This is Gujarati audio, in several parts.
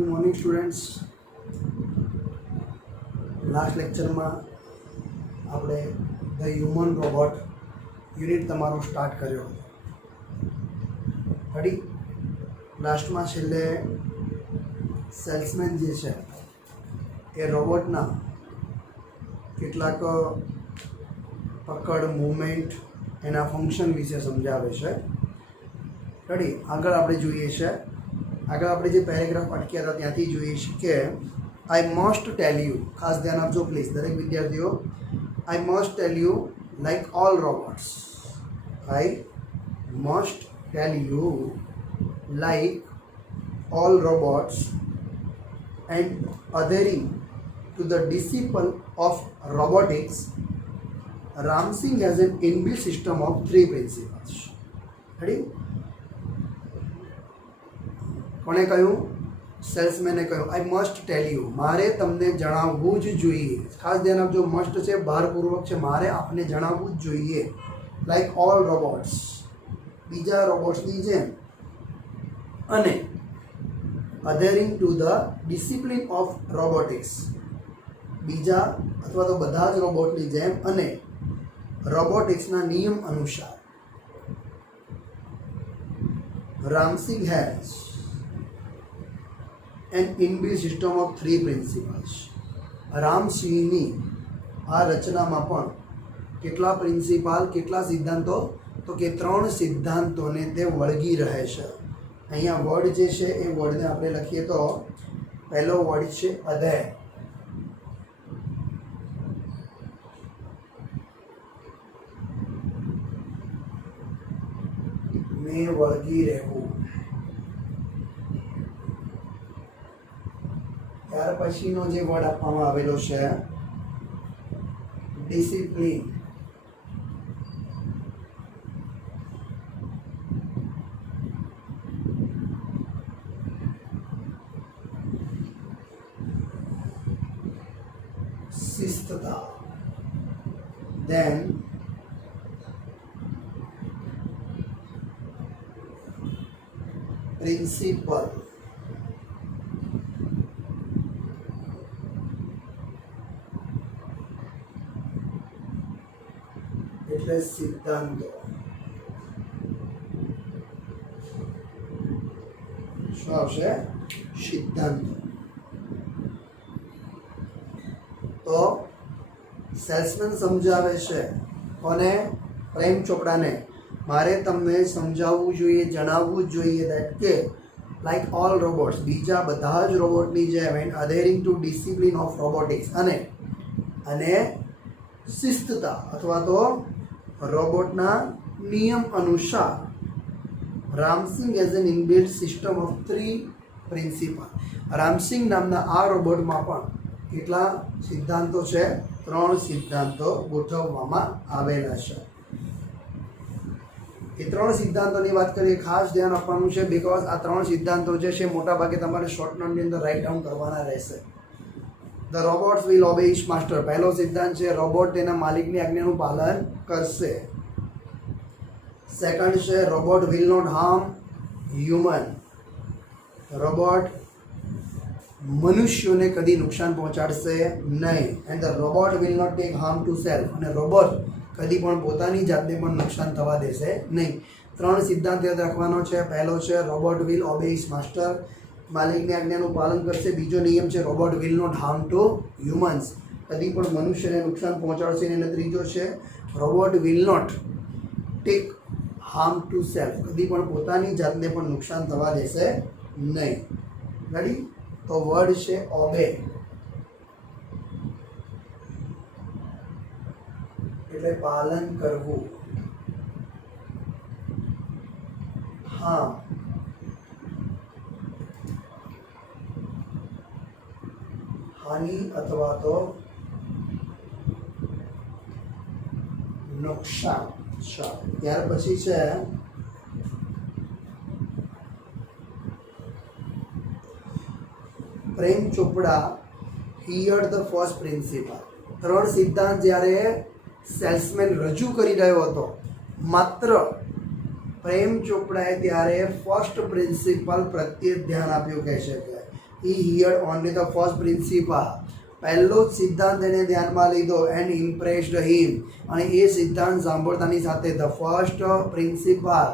Good morning students. લાસ્ટ લેક્ચરમાં આપણે ધ હ્યુમન રોબોટ યુનિટ તમારો સ્ટાર્ટ કર્યો હતો. રેડી? લાસ્ટમાં છેલ્લે સેલ્સમેન જે છે એ રોબોટના કેટલાક પકડ મૂવમેન્ટ એના ફંક્શન વિશે સમજાવે છે. રેડી? આગળ આપણે જોઈએ છે, આગળ આપણે જે પેરેગ્રાફ અટક્યા હતા ત્યાંથી જોઈએ છીએ કે આઈ મસ્ટ ટેલ યુ, ખાસ ધ્યાન આપજો પ્લીઝ દરેક વિદ્યાર્થીઓ. I must tell you like all robots. I must tell you like all robots and adhering to the disciple of robotics, Ramsing has an inbuilt system of 3 principles. Ready? કોણે કહ્યું? સેલ્સમેને કહ્યું આઈ મસ્ટ ટેલ યુ, મારે તમને જણાવવું જ જોઈએ. ખાસ ધ્યાન આપજો, મસ્ટ છે, ભારપૂર્વક છે, મારે આપને જણાવવું જ જોઈએ. લાઈક ઓલ રોબોટ્સ, બીજા રોબોટ્સની જેમ, અને adhering to the discipline of robotics, બીજા અથવા તો બધા જ રોબોટની જેમ અને રોબોટિક્સના નિયમ અનુસાર. Ramsing has an inbuilt system of 3 principles. રામસિંહની આ રચનામાં પણ કેટલા પ્રિન્સિપાલ, કેટલા સિદ્ધાંતો? તો કે 3 સિદ્ધાંતોને તે વળગી રહે છે. અહીંયા વર્ડ જે છે એ વર્ડને આપણે લખીએ તો પહેલો વર્ડ છે અધેર. મેં વળગી રહેવું. ત્યાર પછીનો જે વર્ડ આપવામાં આવેલો છે ડિસિપ્લિન. શિસ્તતા. then principal. એટલે સિદ્ધાંતો. શું આવશે? સિદ્ધાંતો. તો સેલ્સમેન સમજાવે છે કોને? પ્રેમ ચોપડાને. મારે તમને સમજાવવું જોઈએ, જણાવવું જ જોઈએ દેટ કે લાઈક ઓલ રોબોટ્સ, બીજા બધા જ રોબોટની જેમ, and adhering to discipline of robotics, અને શિસ્તતા અથવા તો રોબોટના નિયમ અનુસાર. Ramsingh as an inbuilt system of 3 principle. Ramsingh નામના આ રોબોટમાં પણ કેટલા સિદ્ધાંતો છે? 3 સિદ્ધાંતો ગોઠવવામાં આવેલા છે. એ 3 સિદ્ધાંતોની વાત કરીએ, ખાસ ધ્યાન આપવાનું છે, બીકોઝ આ 3 સિદ્ધાંતો જે છે મોટાભાગે તમારે શોર્ટ નોટની અંદર રાઇટ ડાઉન કરવાના રહેશે. The robots will obey its master. પહેલો સિદ્ધાંત છે રોબોટ તેના માલિકની આજ્ઞાનું પાલન કરશે. સેકન્ડ છે robot will not harm human. રોબોટ મનુષ્યોને કદી નુકસાન પહોંચાડશે નહીં. And the robot will not take harm to self. અને રોબોટ કદી પણ પોતાની જાતને પણ નુકસાન થવા દેશે નહીં. 3 સિદ્ધાંત યાદ રાખવાનો છે. પહેલો છે robot will obey its master, માલિકની આજ્ઞાનું પાલન કરશે. બીજો નિયમ છે robot will not harm to humans, કદી પણ મનુષ્યને નુકસાન પહોંચાડશે નહીં. અને ત્રીજો છે robot will not take harm to self, કદી પણ પોતાની જાતને પણ નુકસાન થવા દેશે નહીં. રેડી? તો વર્ડ છે ઓબે, એટલે પાલન કરવું. હા, હાનિ અથવા તો નુકસાન. ત્યાર પછી છે પ્રેમ ચોપડા હિયર ધ ફર્સ્ટ પ્રિન્સિપલ. 3 સિદ્ધાંત જ્યારે સેલ્સમેન રજૂ કરી રહ્યો હતો, માત્ર પ્રેમ ચોપડાએ ત્યારે ફર્સ્ટ પ્રિન્સિપલ પ્રત્યે ધ્યાન આપ્યું કહી શકાય. he heard only the first principle. પહેલો જ સિદ્ધાંત એને ધ્યાનમાં લીધો એન્ડ ઇમ્પ્રેસ્ડ હિમ, અને એ સિદ્ધાંત સાંભળતાની સાથે ધ ફર્સ્ટ પ્રિન્સિપલ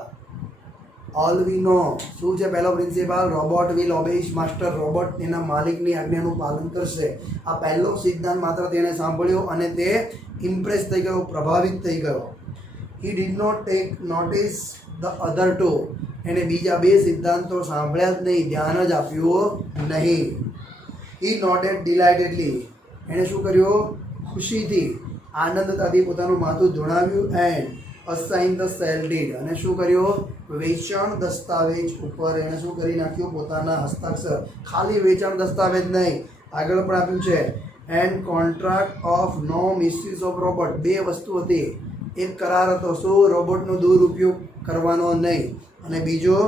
ઓલ વી નો, શું છે પહેલો principal? Robot will obey his master, robot તેના માલિકની આજ્ઞાનું પાલન કરશે. આ પહેલો સિદ્ધાંત માત્ર તેણે સાંભળ્યો અને તે ઇમ્પ્રેસ થઈ ગયો, પ્રભાવિત થઈ ગયો. He did not take notice the other two, એને બીજા બે સિદ્ધાંતો સાંભળ્યા જ નહીં, ધ્યાન જ આપ્યું નહીં. હી નોટેડ ડિલાઇટેડલી, એણે શું કર્યું? ખુશીથી, આનંદતાથી પોતાનું માથું ધુણાવ્યું. And assign the sale deed, અને શું કર્યું? વેચાણ દસ્તાવેજ ઉપર એણે શું કરી નાખ્યું? પોતાના હસ્તાક્ષર. ખાલી વેચાણ દસ્તાવેજ નહીં, આગળ પણ આપ્યું છે and contract of no misuse of robot. બે વસ્તુ હતી, એક કરાર હતો, શું? રોબોટનો દુરુપયોગ કરવાનો નહીં, અને બીજો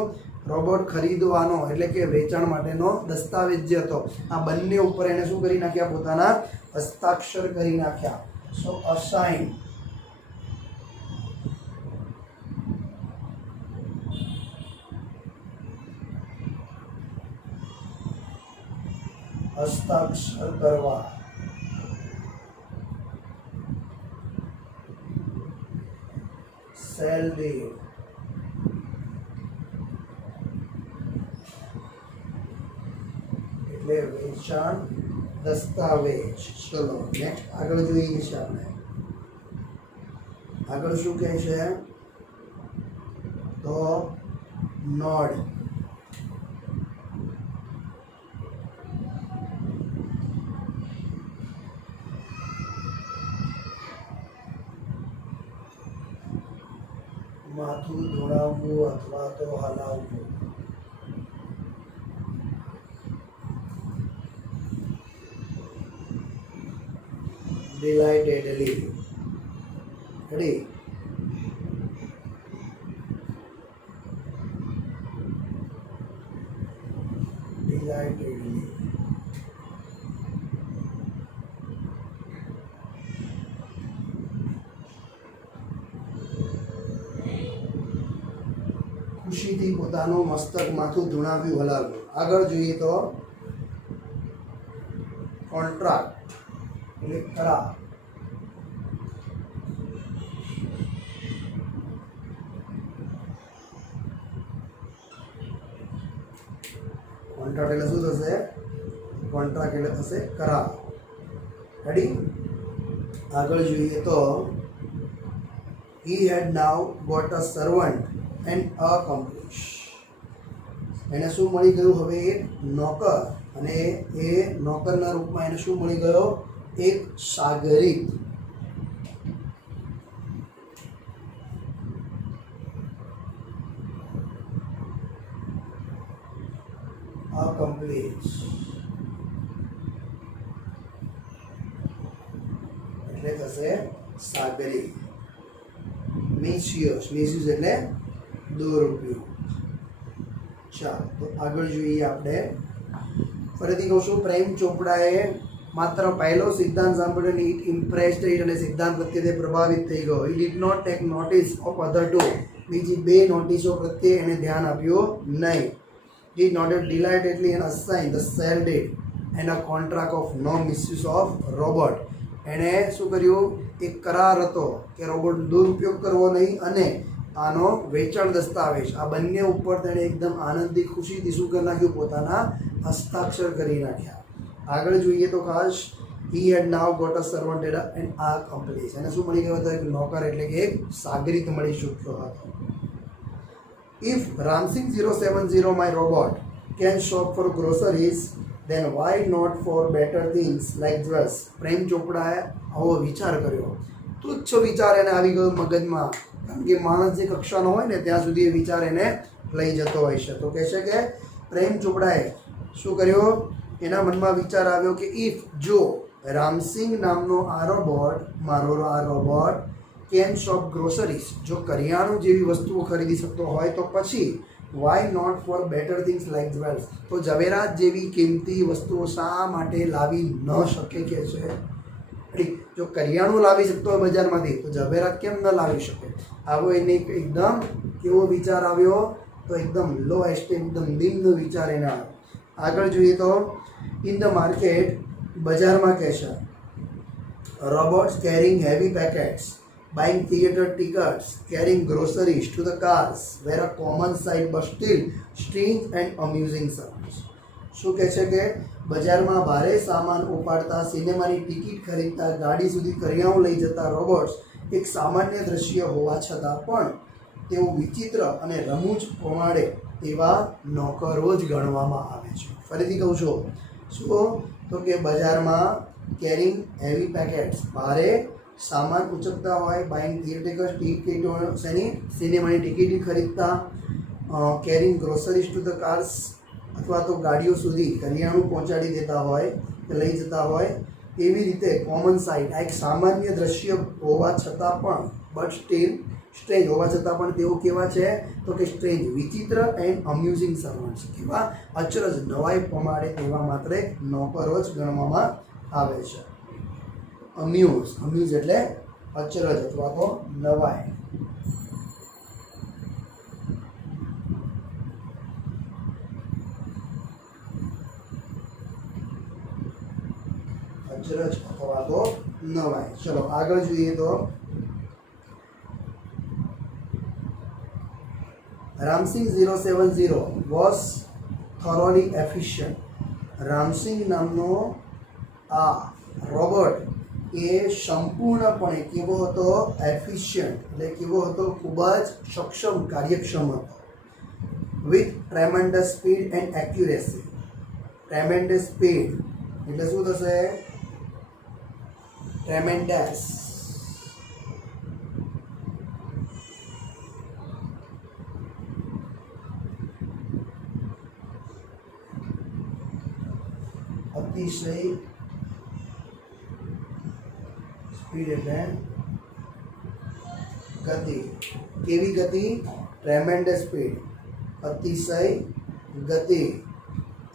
રોબોટ ખરીદવાનો એટલે કે વેચાણ માટેનો દસ્તાવેજ જે હતો. આ બંને ઉપર એણે શું કરી નાખ્યા? પોતાના હસ્તાક્ષર કરી નાખ્યા. સો અસાઇન, હસ્તાક્ષર કરવા. સેલ ડીડ, એટલે વેચાણ દસ્તાવેજ. ચલો નેક્સ્ટ આગળ જોઈએ છે આપણે. આગળ શું કહે છે? તો નોડ. માથું ધોળાવવું અથવા તો હલાવવું. delightedly. Ready? Delightedly. ખુશીથી પોતાનું મસ્તક, માથું ધુણાવ્યું, હલાવ્યું. આગળ જોઈએ તો કોન્ટ્રાક્ટ એટલે કરાર. કોન્ટ્રાક્ટ એટલે શું થશે? કોન્ટ્રાક્ટ એટલે થશે કરાર. રેડી? આગળ જોઈએ તો he had now got a servant and accomplish. એને શું મળી ગયું? હવે એક નોકર, અને એ નોકરના રૂપમાં એને શું મળી ગયો? એક સાગરિત. accomplish એટલે થશે સાગરિત. મિસયુઝ, મિસયુઝ એટલે દુરુપયોગ. ચાલો તો આગળ જોઈએ આપણે. ફરીથી કહું છું, પ્રેમ ચોપડાએ માત્ર પહેલો સિદ્ધાંત સાંભળ્યો અને ઇટ ઇમ્પ્રેસ્ડ ઇટ, અને સિદ્ધાંત પ્રત્યે તે પ્રભાવિત થઈ ગયો. He did not take notice of other two, બીજી બે નોટિસો પ્રત્યે એને ધ્યાન આપ્યું નહીં. He noted delightedly and assign the sale deed and a contract of no misuse of robot. એણે શું કર્યું? એક કરાર હતો કે રોબોટ દુરુપયોગ કરવો નહીં, અને આનો વેચાણ દસ્તાવેજ. આ બંને ઉપર તેણે એકદમ આનંદથી, ખુશીથી શું કરી નાખ્યું? પોતાના હસ્તાક્ષર કરી નાખ્યા. આગળ જોઈએ તો ખાસ he had now got a servant and accomplice. એને શું મળી ગયો હતો? એક નોકર એટલે કે એક સાગરિત મળી ચૂક્યો હતો. If Ramsing 070 my robot can shop for groceries, then why not for better things like dress? પ્રેમ ચોપડાએ આવો વિચાર કર્યો. તુચ્છ વિચાર એને આવી ગયો મગજમાં, કારણ કે માણસ જે કક્ષાનો હોય ને ત્યાં સુધી એ વિચાર એને લઈ જતો હોય છે. તો કહે છે કે પ્રેમ ચોપડાએ શું કર્યું? એના મનમાં વિચાર આવ્યો કે ઇફ, જો રામસિંગ નામનો આ રોબોટ, મારો આ રોબોટ કેન શોપ ગ્રોસરીઝ, જો કરિયાણું જેવી વસ્તુઓ ખરીદી શકતો હોય તો પછી why not for better things like jewels, તો ઝવેરાત જેવી કિંમતી વસ્તુઓ શા માટે લાવી ન શકે કે છે? જો કરિયાણું લાવી શકતો હોય બજારમાંથી તો ઝવેરાત કેમ ન લાવી શકે? આવો એને એકદમ કેવો વિચાર આવ્યો? તો એકદમ લો એસ્ટેમ, એકદમ નિમ્ન વિચાર એને આવ્યો. આગળ જોઈએ તો ઇન ધ માર્કેટ, બજારમાં કહે છે, robots carrying heavy packets, buying theater tickets, carrying groceries to the cars were a common sight but still strange and amusing sounds. શું કહે છે કે બજારમાં ભારે સામાન ઉપાડતા, સિનેમાની ટિકિટ ખરીદતા, ગાડી સુધી કરિયાણું લઈ જતા રોબોટ્સ એક સામાન્ય દ્રશ્ય હોવા છતાં પણ તેઓ વિચિત્ર અને રમૂજ પમાડે તેવા નોકરો જ ગણવામાં આવે છે. ફરીથી કહું છું, શું તો કે બજારમાં કેરિંગ હેવી પેકેટ્સ, ભારે સામાન ઉચકતા હોય, બાઇંગ ટિકિટો, સિનેમાની ટિકિટ ખરીદતા, carrying groceries to the cars અથવા તો ગાડીઓ સુધી કરિયાણું પહોંચાડી દેતા હોય કે લઈ જતા હોય, એવી રીતે કોમન સાઇટ, આ એક સામાન્ય દ્રશ્ય હોવા છતાં પણ બટ સ્ટીલ સ્ટ્રેન્જ હોવા છતાં પણ તેઓ કેવા છે તો કે સ્ટ્રેન્જ, વિચિત્ર એન્ડ અમ્યુઝિંગ સર્વન્ટ્સ, કેવા અચરજ, નવાઈ પમાડે તેવા માત્ર નોકરો જ ગણવામાં આવે છે. અમ્યુઝ એટલે અચરજ અથવા તો નવાઈ. અચરજ અથવા તો નવાઈ. ચલો આગળ જોઈએ તો Ram Singh 070 was thoroughly efficient. Ram Singh નામનો આ રોબોટ એ સંપૂર્ણપણે કેવો હતો? એફિશિયન્ટ એટલે કેવો હતો? ખૂબ જ સક્ષમ, કાર્યક્ષમ હતો. With tremendous speed and accuracy. Tremendous speed એટલે શું થશે? ટ્રેમેન્ડસ અતિશય સ્પીડ એટલે ગતિ. કેવી ગતિ? ટ્રેમેન્ડસ સ્પીડ, અતિશય ગતિ.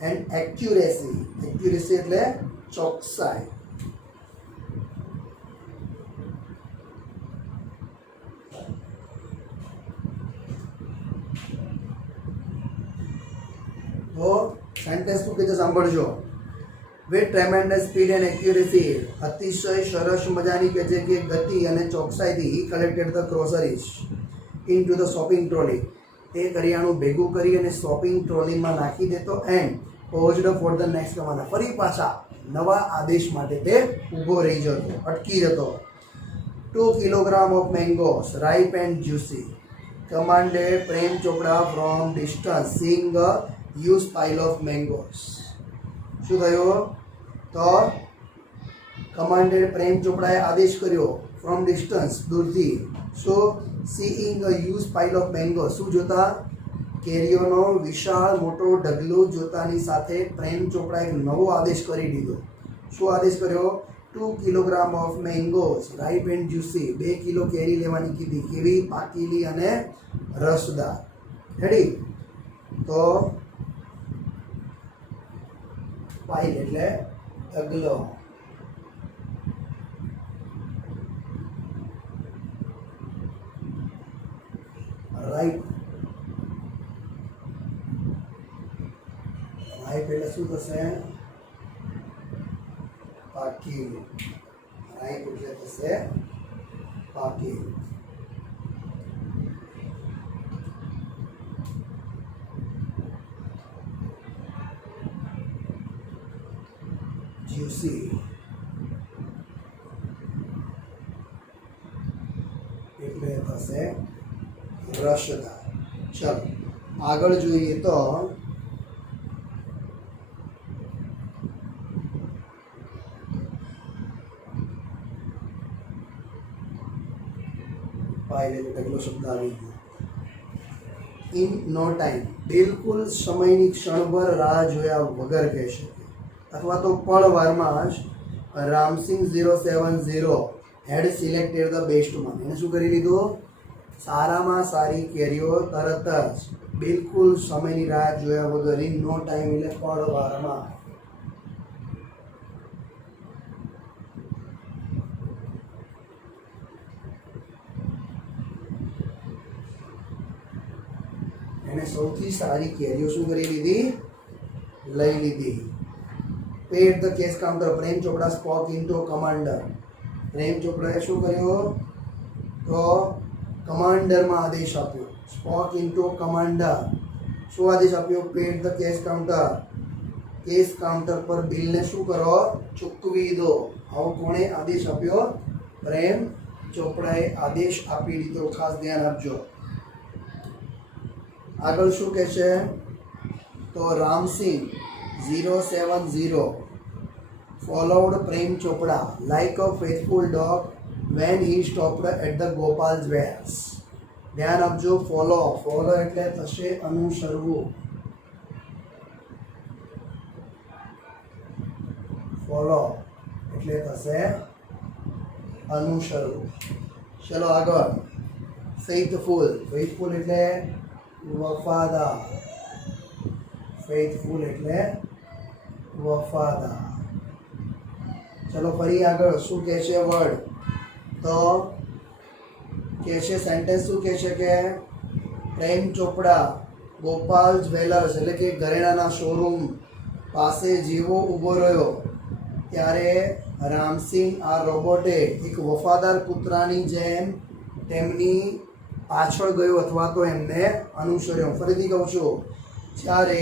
એન્ડ એક્યુરેસી, એક્યુરેસી એટલે ચોકસાઈ. તો સેન્ટેન્સ નું કે સાંભળજો. With tremendous speed and accuracy, અતિશય સરસ મજાની કે છે કે ગતિ અને ચોકસાઈથી he collected the groceries into the shopping trolley. તે કરિયાણું ભેગું કરી અને શોપિંગ ટ્રોલીમાં નાખી દેતો. And paused for the next command, ફરી પાછા નવા આદેશ માટે તે ઊભો રહી જતો, અટકી જતો. 2 kilogram of mangoes ripe and juicy commanded Prem Chopra from distance seeing huge pile of mangoes. શું થયું? તો કમાન્ડેડ પ્રેમ ચોપડાએ આદેશ કર્યો ફ્રોમ ડિસ્ટન્સ, દૂરથી. શું? Seeing use pile of mango, શું જોતા? કેરીઓનો વિશાળ મોટો ઢગલો જોતાની સાથે પ્રેમ ચોપડાએ એક નવો આદેશ કરી દીધો. શું આદેશ કર્યો? 2 kilogram of mangoes ripe and juicy, 2 kilo કેરી લેવાની કીધી. કેવી? પાકેલી અને રસદાર. રેડી? તો પાઇલ એટલે ઢગલો. રાઈપ, રાઈપ એટલે શું થશે? પાકેલું. રાઈપ એટલે થશે પાકેલું. જ્યુસી એટલે થશે રસદાર. ચલો આગળ જોઈએ તો પાઇલ એટલે ઢગલો શબ્દ આવી ગયો. ઇન નો ટાઈમ, બિલકુલ સમયની ક્ષણભર રાહ જોયા વગર કહી શકે અથવા તો પળવારમાં જ રામસિંગ 070 હેડ સિલેક્ટેડ ધ બેસ્ટ વન. એને શું કરી લીધું? સારામાં સારી કેરીઓ તરત જ, બિલકુલ સમયની રાહ જોયા વગર. ઇન નો ટાઈમ એટલે પળવારમાં. એને સૌથી સારી કેરીઓ શું કરી લીધી? લઈ લીધી. Paid the cash counter. Prem Chopra spoke into commander. Prem ચોપડાએ શું કર્યું? તો કમાન્ડરમાં આદેશ આપ્યો. Spoke into commander. શું આદેશ આપ્યો? Paid the cash counter. Cash counter પર બિલને શું કરો? ચૂકવી દો. આવો કોણે આદેશ આપ્યો? પ્રેમ ચોપડાએ આદેશ આપી દીધો. ખાસ ધ્યાન આપજો. આગળ શું કહે છે? તો Ramsinh 070 followed Prem Chopra like a faithful dog when he stopped at the Gopal's wares. ધ્યાન આપજો. ફોલો એટલે થશે અનુસરવું. ફોલો એટલે થશે અનુસરવું. ચલો આગળ. ફેithful એટલે વફાદાર. ફેithful એટલે વફાદાર. ચલો ફરી આગળ. શું કહે છે વર્ડ? તો કહે છે સેન્ટેન્સ શું કહે છે કે પ્રેમ ચોપડા ગોપાલ જ્વેલર્સ એટલે કે ઘરેણાના શોરૂમ પાસે જેવો ઊભો રહ્યો ત્યારે રામસિંહ આ રોબોટે એક વફાદાર કૂતરાની જેમ તેમની પાછળ ગયો અથવા તો એમને અનુસર્યો. ફરીથી કહું છું, જ્યારે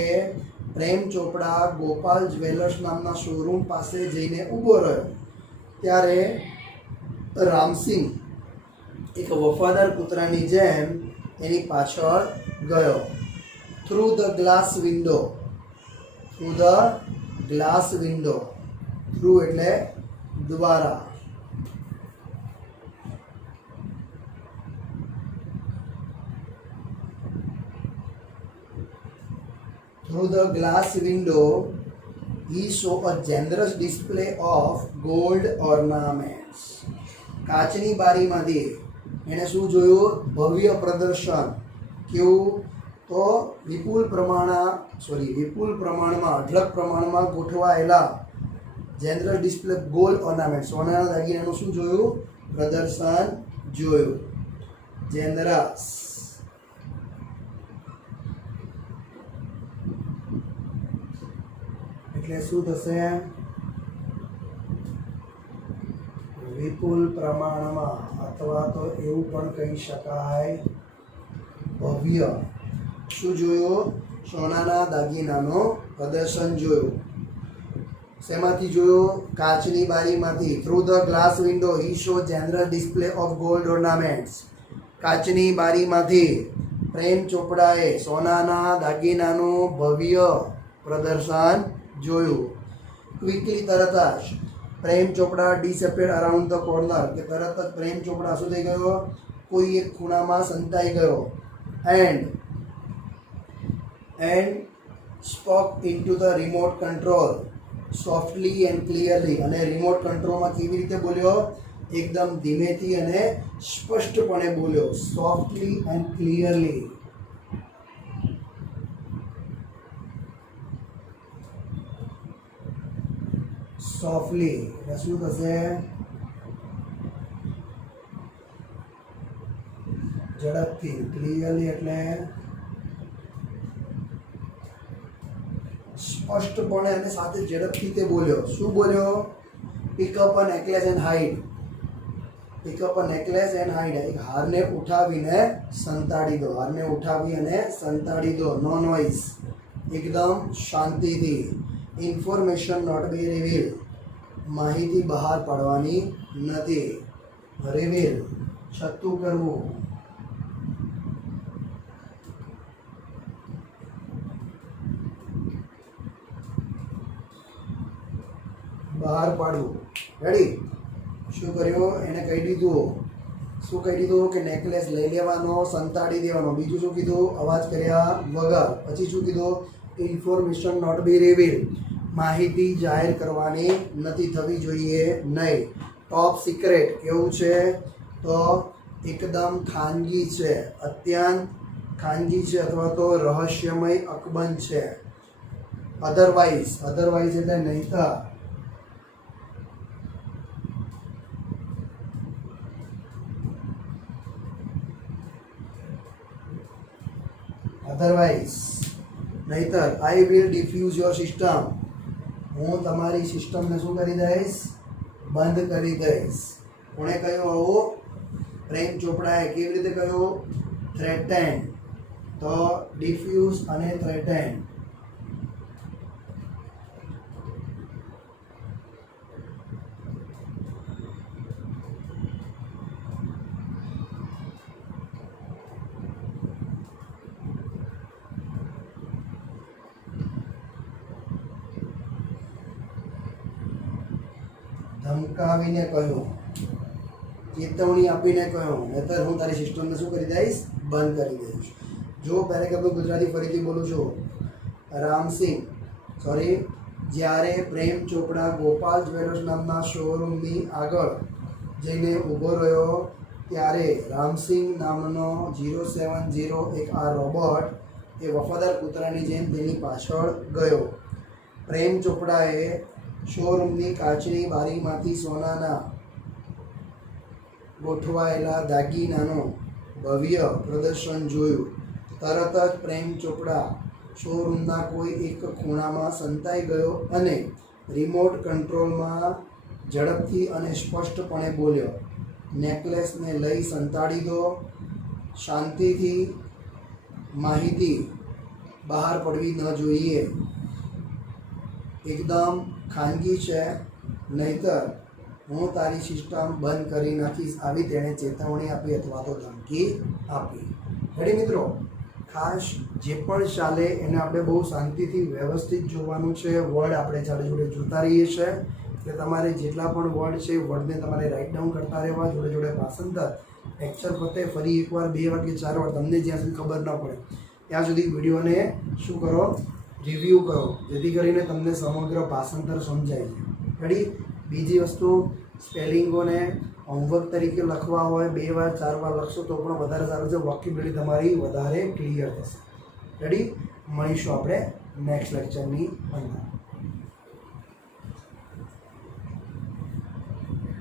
પ્રેમ ચોપડા ગોપાલ જ્વેલર્સ નામના શોરૂમ પાસે જઈને ઊભો રહ્યો ત્યારે રામસિંહ એક વફાદાર કૂતરાની જેમ એની પાછળ ગયો. Through the glass window. Through the glass window. Through એટલે દ્વારા. Through the glass window, he saw a generous display of gold ornaments. કાચની બારીમાંથી એણે શું જોયું? ભવ્ય પ્રદર્શન. કેવું? તો વિપુલ પ્રમાણમાં અઢળક પ્રમાણમાં ગોઠવાયેલા જેનરસ ડિસ્પ્લે ગોલ્ડ ઓર્નામેન્ટ. સોનાના દાગીનાનું શું જોયું? પ્રદર્શન જોયું. જેનરસ એટલે શું થશે? વિપુલ પ્રમાણમાં અથવા તો એવું પણ કહી શકાય ભવ્ય. શું જોયું? સોનાના દાગીનાનું પ્રદર્શન જોયું. શેમાંથી જોયું? કાચની બારીમાંથી. Through the glass window he saw general display of gold ornaments. કાચની બારીમાંથી પ્રેમ ચોપડાએ સોનાના દાગીનાનું ભવ્ય પ્રદર્શન જોયું. ક્વિકલી તરત જ પ્રેમ ચોપડા ડિસઅપીયર્ડ અરાઉન્ડ ધ કોર્નર કે તરત જ પ્રેમ ચોપડા શું થઈ ગયો? કોઈ એક ખૂણામાં સંતાઈ ગયો. And spoke into the remote control softly and clearly. અને રિમોટ કંટ્રોલમાં કેવી રીતે બોલ્યો? એકદમ ધીમેથી અને સ્પષ્ટપણે બોલ્યો. Softly and clearly. સોફ્ટલી એટલે શું થશે? ઝડપથી. ક્લિયરલી એટલે સ્પષ્ટપણે અને સાથે ઝડપથી તે બોલ્યો. શું બોલ્યો? Pick up a necklace and hide. Pick up a necklace and hide. એક હારને ઉઠાવીને સંતાડી દો. હારને ઉઠાવી અને સંતાડી દો. No noise. એકદમ શાંતિથી. Information not be reveal. માહિતી બહાર પાડવાની નથી. રિવીલ છતું કરવું. બહાર પાડવું. રેડી? શું કર્યું? એને કહી દીધું. શું કહી દીધું? કે નેકલેસ લઈ લેવાનો, સંતાડી દેવાનો. બીજું શું કીધું? અવાજ કર્યા વગર. પછી શું કીધું? Information not be reveal. માહિતી જાહેર કરવાની નથી, થવી જોઈએ નહીં. ટોપ સિક્રેટ કેવું છે? તો એકદમ ખાનગી છે, અત્યંત ખાનગી છે અથવા તો રહસ્યમય અકબંધ છે. અધરવાઇઝ એટલે નહીતર. નહીતર I will diffuse your system, હું તમારી સિસ્ટમને શું કરી દઈશ? બંધ કરી દઈશ. કોણે કહ્યું આવું? પ્રેમ ચોપડાએ. કેવી રીતે કહ્યું? થ્રેટેન. તો ડિફ્યુઝ અને થ્રેટેન. ધમકાવીને કહ્યું, ચેતવણી આપીને કહ્યું, નહીતર હું તારી સિસ્ટમને શું કરી દઈશ? બંધ કરી દઈશ. જો પેરેગ્રાફનું ગુજરાતી ફરીથી બોલું છું. જ્યારે પ્રેમ ચોપડા ગોપાલ જ્વેલર્સ નામના શોરૂમની આગળ જઈને ઊભો રહ્યો ત્યારે રામસિંગ નામનો 070 એક આ રોબોટ એ વફાદાર કૂતરાની જેમ તેની પાછળ ગયો. પ્રેમ ચોપડાએ શોરૂમની કાચની બારીમાંથી સોનાના ગોઠવાયેલા દાગીનાનો ભવ્ય પ્રદર્શન જોયું. તરત જ પ્રેમ ચોપડા શોરૂમના કોઈ એક ખૂણામાં સંતાઈ ગયો અને રિમોટ કંટ્રોલમાં ઝડપથી અને સ્પષ્ટપણે બોલ્યો, નેકલેસને લઈ સંતાડી દો. શાંતિથી, માહિતી બહાર પડવી ન જોઈએ. એકદમ ખાનગી છે, નહીતર હું તારી સિસ્ટમ બંધ કરી નાખીશ. આવી તેણે ચેતવણી આપી અથવા તો ધમકી આપી. રેડી મિત્રો? ખાસ જે પણ ચાલે એને આપણે બહુ શાંતિથી વ્યવસ્થિત જોવાનું છે. વર્ડ આપણે જોડે જોડે જોતા રહીએ છીએ કે તમારે જેટલા પણ વર્ડ છે વર્ડને તમારે રાઇટ ડાઉન કરતા રહેવા. જોડે જોડે ભાષાંતર લેક્ચર પતે ફરી એકવાર 2 વાર કે 4 વાર તમને જ્યાં સુધી ખબર ન પડે ત્યાં સુધી વિડીયોને શું કરો? રિવ્યૂ કરો, જેથી કરીને તમને સમગ્ર ભાષાંતર સમજાય છે. રેડી? બીજી વસ્તુ, સ્પેલિંગોને હોમવર્ક તરીકે લખવા હોય 2 વાર 4 વાર લખશો તો પણ વધારે સારું છે. વોકેબ્યુલરી તમારી વધારે ક્લિયર થશે. રેડી? મળીશું આપણે નેક્સ્ટ લેક્ચરની અંદર.